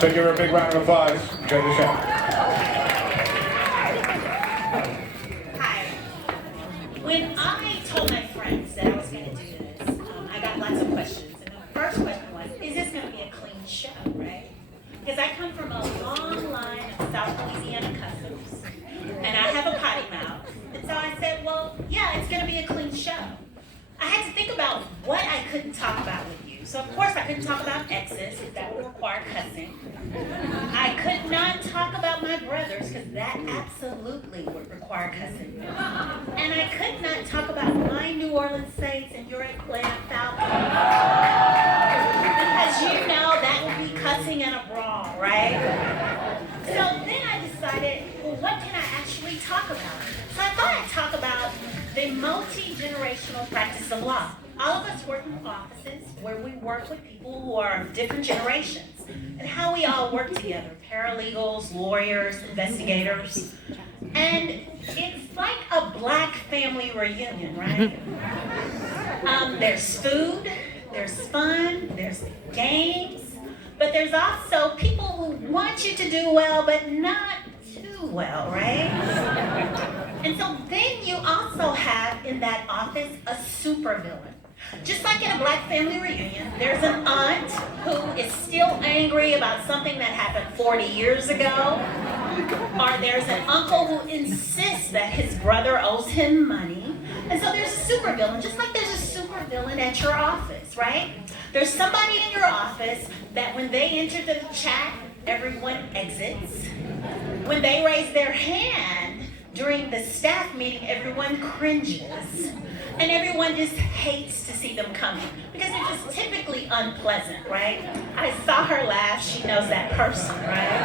So give her a big round of applause. Enjoy the show. Hi. When I told my friends that I was going to do this, I got lots of questions. And the first question was, is this going to be a clean show, right? Because I come from a long line of South Louisiana customs, and I have a potty mouth. And so I said, well, yeah, it's going to be a clean show. I had to think about what I couldn't talk about with you. So of course I couldn't talk about exes, because that would require cussing. I could not talk about my brothers, because that absolutely would require cussing. And I could not talk about my New Orleans Saints and your Atlanta Falcons, because you know that would be cussing and a brawl, right? So then I decided, well, what can I actually talk about? So I thought I'd talk about the multi-generational practice of law. All of us work in offices where we work with people who are of different generations, and how we all work together, paralegals, lawyers, investigators. And it's like a black family reunion, right? There's food, there's fun, there's games, but there's also people who want you to do well, but not too well, right? And so then you also have in that office a supervillain. Just like in a black family reunion, there's an aunt who is still angry about something that happened 40 years ago. Or there's an uncle who insists that his brother owes him money. And so there's a supervillain, just like there's a supervillain at your office, right? There's somebody in your office that when they enter the chat, everyone exits. When they raise their hand during the staff meeting, everyone cringes. And everyone just hates to see them coming, because they're just typically unpleasant, right? I saw her laugh, she knows that person, right?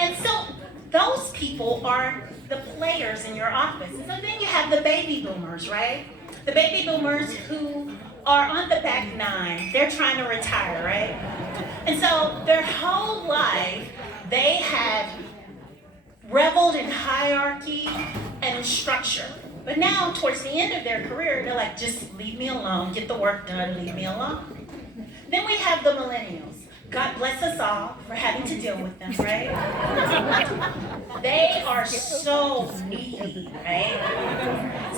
And so those people are the players in your office. And so then you have the baby boomers, right? The baby boomers who are on the back nine, they're trying to retire, right? And so their whole life, they have reveled in hierarchy and structure. But now, towards the end of their career, they're like, just leave me alone, get the work done, leave me alone. Then we have the millennials. God bless us all for having to deal with them, right? They are so needy, right?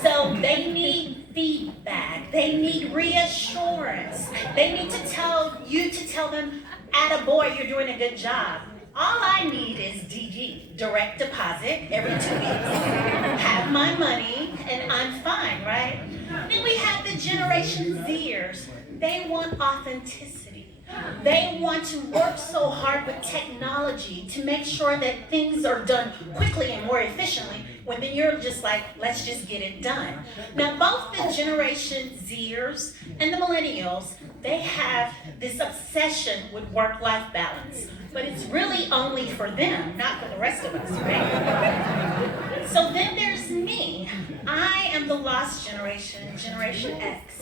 So they need feedback, they need reassurance. They need to tell you to tell them, attaboy, you're doing a good job. All I need is DG, direct deposit, every 2 weeks. Have my money, and I'm fine, right? Then we have the Generation Zers. They want authenticity. They want to work so hard with technology to make sure that things are done quickly and more efficiently, when then you're just like, let's just get it done. Now, both the Generation Zers and the millennials, they have this obsession with work-life balance. But it's really only for them, not for the rest of us, right? So then there's me. I am the lost generation, Generation X.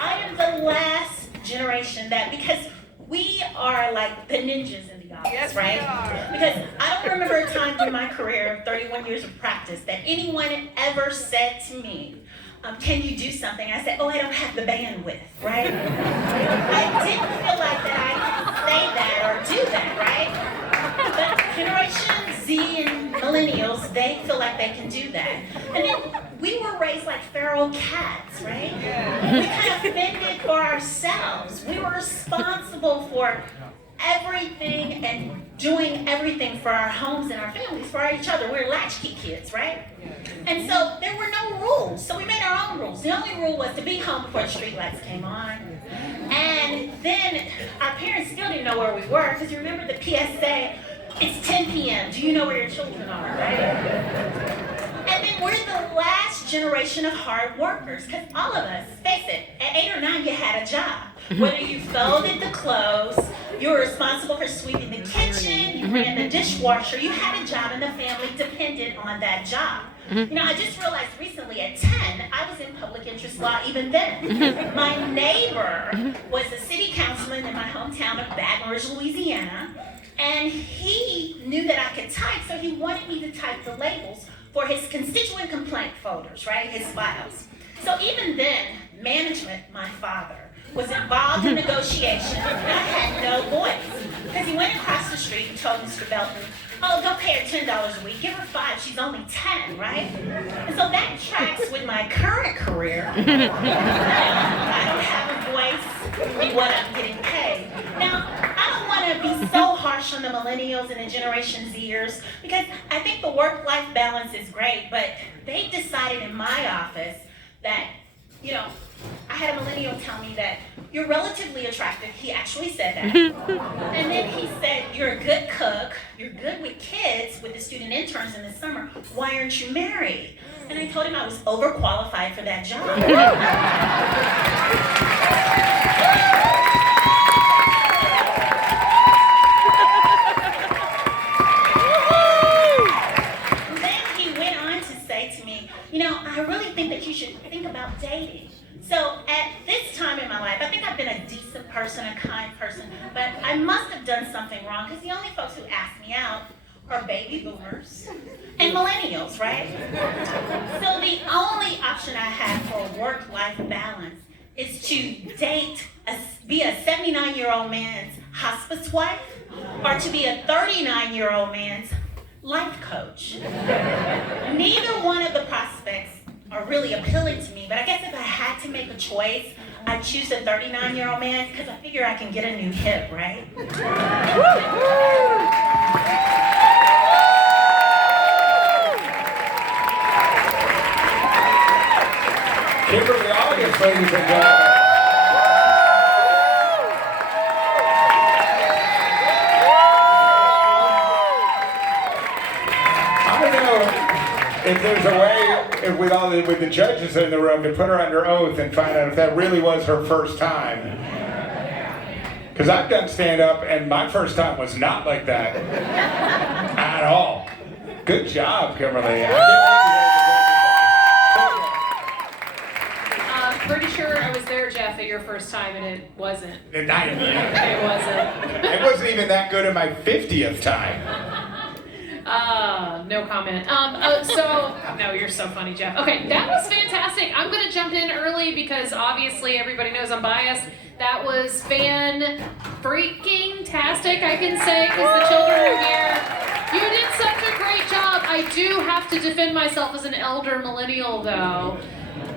I am the last generation that, because we are like the ninjas in the office, right? Because I don't remember a time in my career of 31 years of practice that anyone ever said to me, can you do something? I said, oh, I don't have the bandwidth, right? I didn't feel like that I could say that or do that, right? But Generation Z and millennials, they feel like they can do that. And then we were raised like feral cats, right? We kind of fended for ourselves. We were responsible for everything and doing everything for our homes and our families, for each other. We're latchkey kids, right? And so there were no rules, so we made our own rules. The only rule was to be home before the street lights came on. And then our parents still didn't know where we were, because you remember the PSA, it's 10 p.m., do you know where your children are, right? And then we're the last generation of hard workers, because all of us, face it, at 8 or 9 you had a job. Whether you folded the clothes, you were responsible for sweeping the kitchen, you ran the dishwasher, you had a job and the family depended on that job. You know, I just realized recently at 10, I was in public interest law even then. My neighbor was a city councilman in my hometown of Baton Rouge, Louisiana, and he knew that I could type, so he wanted me to type the labels for his constituent complaint folders, right, his files. So even then, management, my father, was involved in negotiation, and I had no voice. Because he went across the street and told Mr. Belton, oh, don't pay her $10 a week, give her 5, she's only 10, right? And so that tracks with my current career. I don't have a voice in what I'm getting paid. Now, I don't want to be so harsh on the millennials and the Generation Zers, because I think the work-life balance is great, but they decided in my office that, I had a millennial tell me that you're relatively attractive. He actually said that. And then he said, you're a good cook, you're good with kids, with the student interns in the summer. Why aren't you married? And I told him I was overqualified for that job. Then he went on to say to me, I really think that you should think about dating. So at this time in my life, I think I've been a decent person, a kind person, but I must have done something wrong, because the only folks who ask me out are baby boomers and millennials, right? So the only option I have for a work-life balance is to be a 79-year-old man's hospice wife, or to be a 39-year-old man's life coach. Neither one of the prospects are really appealing to me, but I guess if I had to make a choice, I'd choose a 39-year-old man, because I figure I can get a new hip, right? Kimberly, the audience, ladies and gentlemen. If there's a way, with the judges in the room, to put her under oath and find out if that really was her first time. Because I've done stand-up, and my first time was not like that at all. Good job, Kimberly. Pretty sure I was there, Jeff, at your first time, and it wasn't. It wasn't. It wasn't even that good at my 50th time. No comment. No, you're so funny, Jeff. Okay, that was fantastic. I'm going to jump in early because obviously everybody knows I'm biased. That was fan-freaking-tastic, I can say, because the children are here. You did such a great job. I do have to defend myself as an elder millennial, though,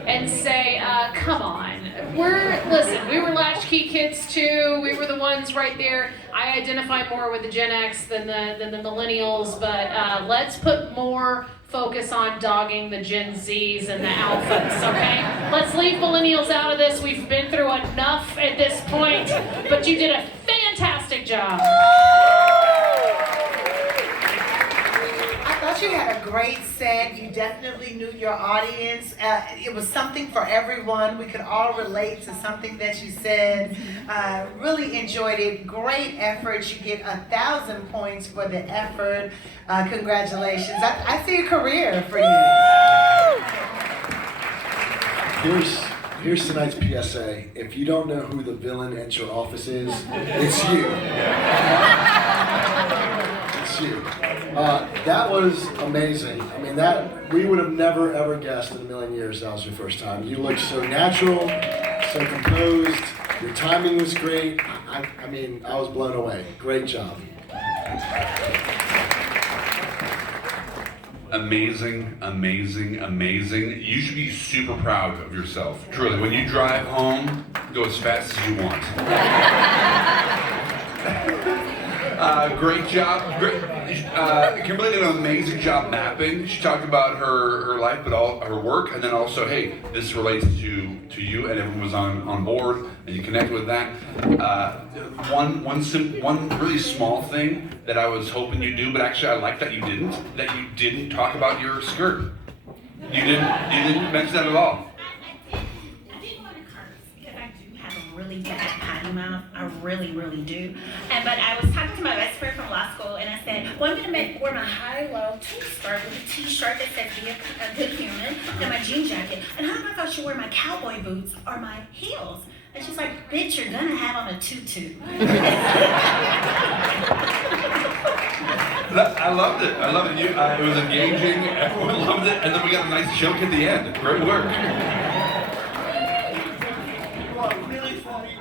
and say, come on. We were latchkey kids too. We were the ones right there. I identify more with the Gen X than the millennials, but let's put more focus on dogging the Gen Zs and the alphas, okay? Let's leave millennials out of this. We've been through enough at this point, but you did a fantastic job. I thought you had a great set. You definitely knew your audience. It was something for everyone. We could all relate to something that you said. Really enjoyed it. Great effort. You get 1,000 points for the effort. Congratulations. I see a career for you. Here's tonight's PSA. If you don't know who the villain at your office is, it's you. It's you. That was amazing. I mean, we would have never ever guessed in a million years that was your first time. You looked so natural, so composed. Your timing was great. I was blown away. Great job. Amazing, amazing, amazing. You should be super proud of yourself. Truly, when you drive home, go as fast as you want. Great job. Kimberly did an amazing job mapping. She talked about her life, but all her work, and then also, hey, this relates to you, and everyone was on board, and you connected with that. One really small thing that I was hoping you'd do, but actually I like that you didn't talk about your skirt. You didn't mention that at all. I didn't want to curse because I do have a really bad potty mouth. I really, really do. But I was talking to my best friend from law school, and I said, well, I'm going to wear my high-low skirt with a t-shirt that says be a good human, and my jean jacket. And how about if I should wear my cowboy boots or my heels? And she's like, bitch, you're going to have on a tutu. I loved it. It was engaging. Everyone loved it. And then we got a nice joke at the end. Great work. You are really funny.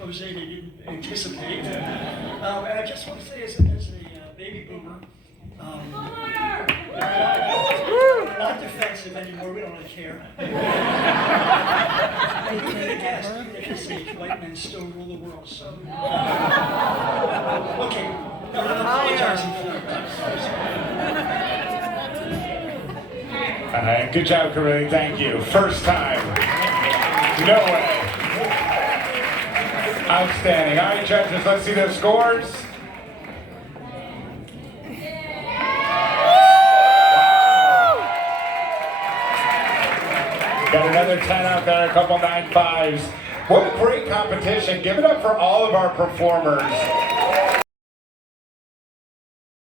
expose they didn't anticipate. And I just want to say, as a baby boomer, we're not defensive anymore. We don't really care. You could have guessed, even at this age, white men still rule the world. So, okay, no, I'm apologizing for that. Good job, Kimberly. Thank you. First time. No way. Outstanding. All right, judges, let's see those scores. Got another 10 out there, a couple 9.5s. What a great competition. Give it up for all of our performers.